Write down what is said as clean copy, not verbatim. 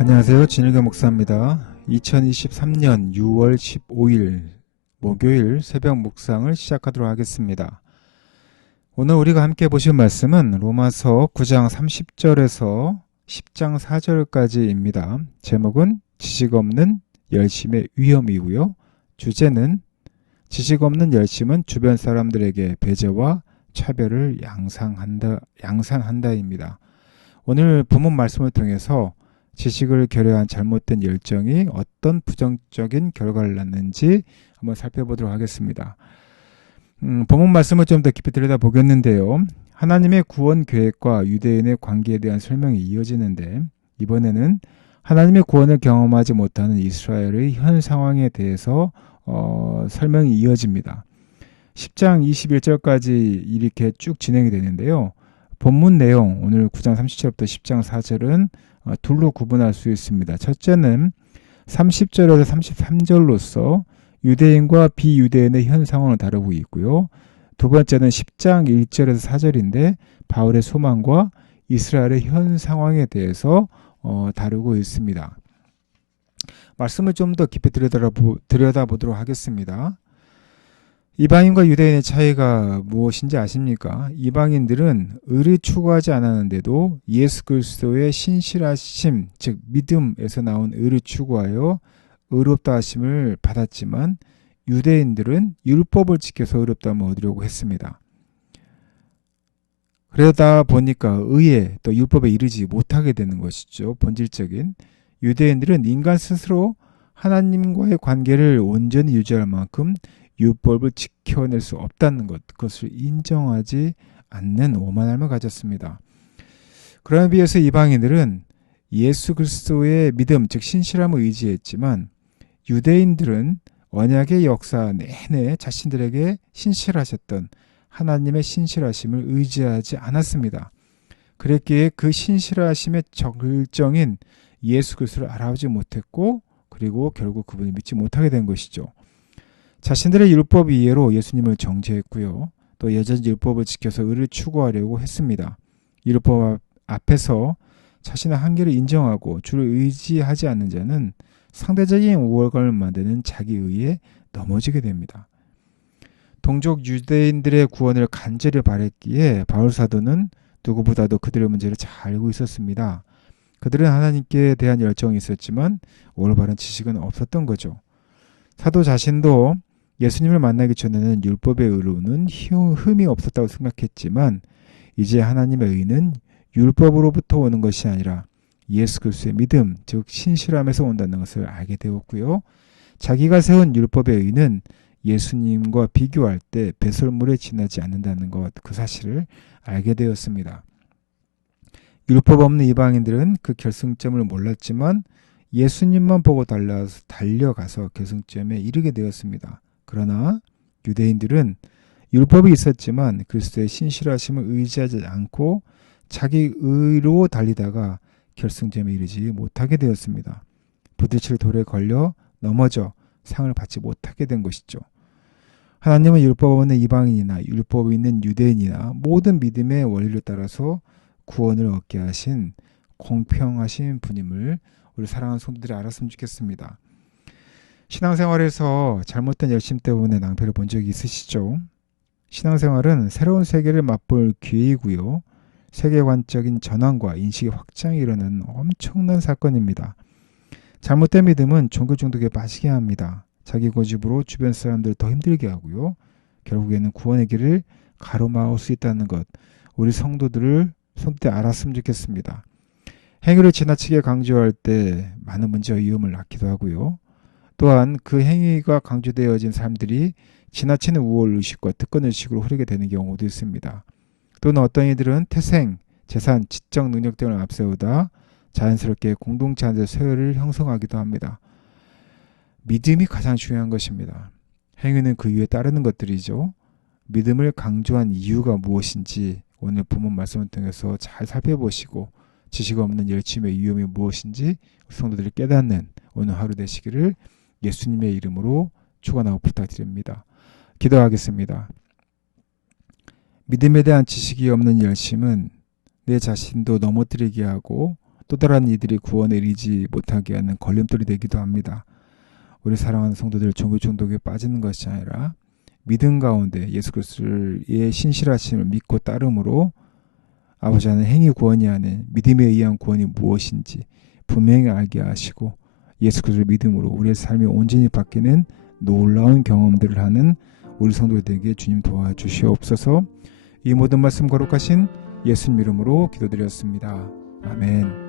안녕하세요. 진일교 목사입니다. 2023년 6월 15일 목요일 새벽 묵상을 시작하도록 하겠습니다. 오늘 우리가 함께 보실 말씀은 로마서 9장 30절에서 10장 4절까지입니다. 제목은 지식 없는 열심의 위험이고요. 주제는 지식 없는 열심은 주변 사람들에게 배제와 차별을 양산한다입니다. 오늘 본문 말씀을 통해서 지식을 결여한 잘못된 열정이 어떤 부정적인 결과를 낳는지 한번 살펴보도록 하겠습니다. 본문 말씀을 좀 더 깊이 들여다보겠는데요. 하나님의 구원 계획과 유대인의 관계에 대한 설명이 이어지는데, 이번에는 하나님의 구원을 경험하지 못하는 이스라엘의 현 상황에 대해서 설명이 이어집니다. 10장 21절까지 이렇게 쭉 진행이 되는데요. 본문 내용 오늘 9장 30절부터 10장 4절은 둘로 구분할 수 있습니다. 첫째는 30절에서 33절로서 유대인과 비유대인의 현 상황을 다루고 있고요. 두 번째는 10장 1절에서 4절인데 바울의 소망과 이스라엘의 현 상황에 대해서 다루고 있습니다. 말씀을 좀 더 깊이 들여다보도록 하겠습니다. 이방인과 유대인의 차이가 무엇인지 아십니까? 이방인들은 의를 추구하지 않았는데도 예수 그리스도의 신실하심, 즉 믿음에서 나온 의를 추구하여 의롭다 하심을 받았지만, 유대인들은 율법을 지켜서 의롭다함을 얻으려고 했습니다. 그러다 보니까 의에 또 율법에 이르지 못하게 되는 것이죠. 본질적인 유대인들은 인간 스스로 하나님과의 관계를 온전히 유지할 만큼 율법을 지켜낼 수 없다는 것, 그것을 인정하지 않는 오만함을 가졌습니다. 그러에 비해서 이방인들은 예수 그리스도의 믿음, 즉 신실함을 의지했지만, 유대인들은 언약의 역사 내내 자신들에게 신실하셨던 하나님의 신실하심을 의지하지 않았습니다. 그랬기에 그 신실하심의 절정인 예수 그리스도를 알아보지 못했고, 그리고 결국 그분을 믿지 못하게 된 것이죠. 자신들의 율법 이해로 예수님을 정죄했고요. 또 여전히 율법을 지켜서 의를 추구하려고 했습니다. 율법 앞에서 자신의 한계를 인정하고 주를 의지하지 않는 자는 상대적인 우월감을 만드는 자기 의에 넘어지게 됩니다. 동족 유대인들의 구원을 간절히 바랬기에 바울 사도는 누구보다도 그들의 문제를 잘 알고 있었습니다. 그들은 하나님께 대한 열정이 있었지만 올바른 지식은 없었던 거죠. 사도 자신도 예수님을 만나기 전에는 율법의 의로는 흠이 없었다고 생각했지만, 이제 하나님의 의는 율법으로부터 오는 것이 아니라 예수 그리스도의 믿음, 즉 신실함에서 온다는 것을 알게 되었고요. 자기가 세운 율법의 의는 예수님과 비교할 때 배설물에 지나지 않는다는 것, 그 사실을 알게 되었습니다. 율법 없는 이방인들은 그 결승점을 몰랐지만 예수님만 보고 달려가서 결승점에 이르게 되었습니다. 그러나 유대인들은 율법이 있었지만 그리스도의 신실하심을 의지하지 않고 자기 의로 달리다가 결승점에 이르지 못하게 되었습니다. 부딪힐 돌에 걸려 넘어져 상을 받지 못하게 된 것이죠. 하나님은 율법 없는 이방인이나 율법이 있는 유대인이나 모든 믿음의 원리를 따라서 구원을 얻게 하신 공평하신 분임을 우리 사랑하는 성도들이 알았으면 좋겠습니다. 신앙생활에서 잘못된 열심 때문에 낭패를 본 적이 있으시죠? 신앙생활은 새로운 세계를 맛볼 기회이고요. 세계관적인 전환과 인식의 확장이 일어나는 엄청난 사건입니다. 잘못된 믿음은 종교 중독에 빠지게 합니다. 자기 고집으로 주변 사람들을 더 힘들게 하고요. 결국에는 구원의 길을 가로막을 수 있다는 것, 우리 성도들이 알았으면 좋겠습니다. 행위를 지나치게 강조할 때 많은 문제와 위험을 낳기도 하고요. 또한 그 행위가 강조되어진 사람들이 지나치는 우월의식과 특권의식으로 흐르게 되는 경우도 있습니다. 또는 어떤 이들은 태생, 재산, 지적 능력 등을 앞세우다 자연스럽게 공동체 안에서 서열을 형성하기도 합니다. 믿음이 가장 중요한 것입니다. 행위는 그 이유에 따르는 것들이죠. 믿음을 강조한 이유가 무엇인지 오늘 본문 말씀을 통해서 잘 살펴보시고, 지식 없는 열심의 위험이 무엇인지 성도들이 깨닫는 오늘 하루 되시기를 예수님의 이름으로 축원하고 부탁드립니다. 기도하겠습니다. 믿음에 대한 지식이 없는 열심은 내 자신도 넘어뜨리게 하고 또 다른 이들이 구원에 이르지 못하게 하는 걸림돌이 되기도 합니다. 우리 사랑하는 성도들, 종교 중독에 빠지는 것이 아니라 믿음 가운데 예수 그리스도의 신실하심을 믿고 따름으로 아버지 하나님 행위 구원이 아닌 믿음에 의한 구원이 무엇인지 분명히 알게 하시고 예수 그리스도를 믿음으로 우리의 삶이 온전히 바뀌는 놀라운 경험들을 하는 우리 성도들에게 주님 도와주시옵소서. 이 모든 말씀 거룩하신 예수님 이름으로 기도드렸습니다. 아멘.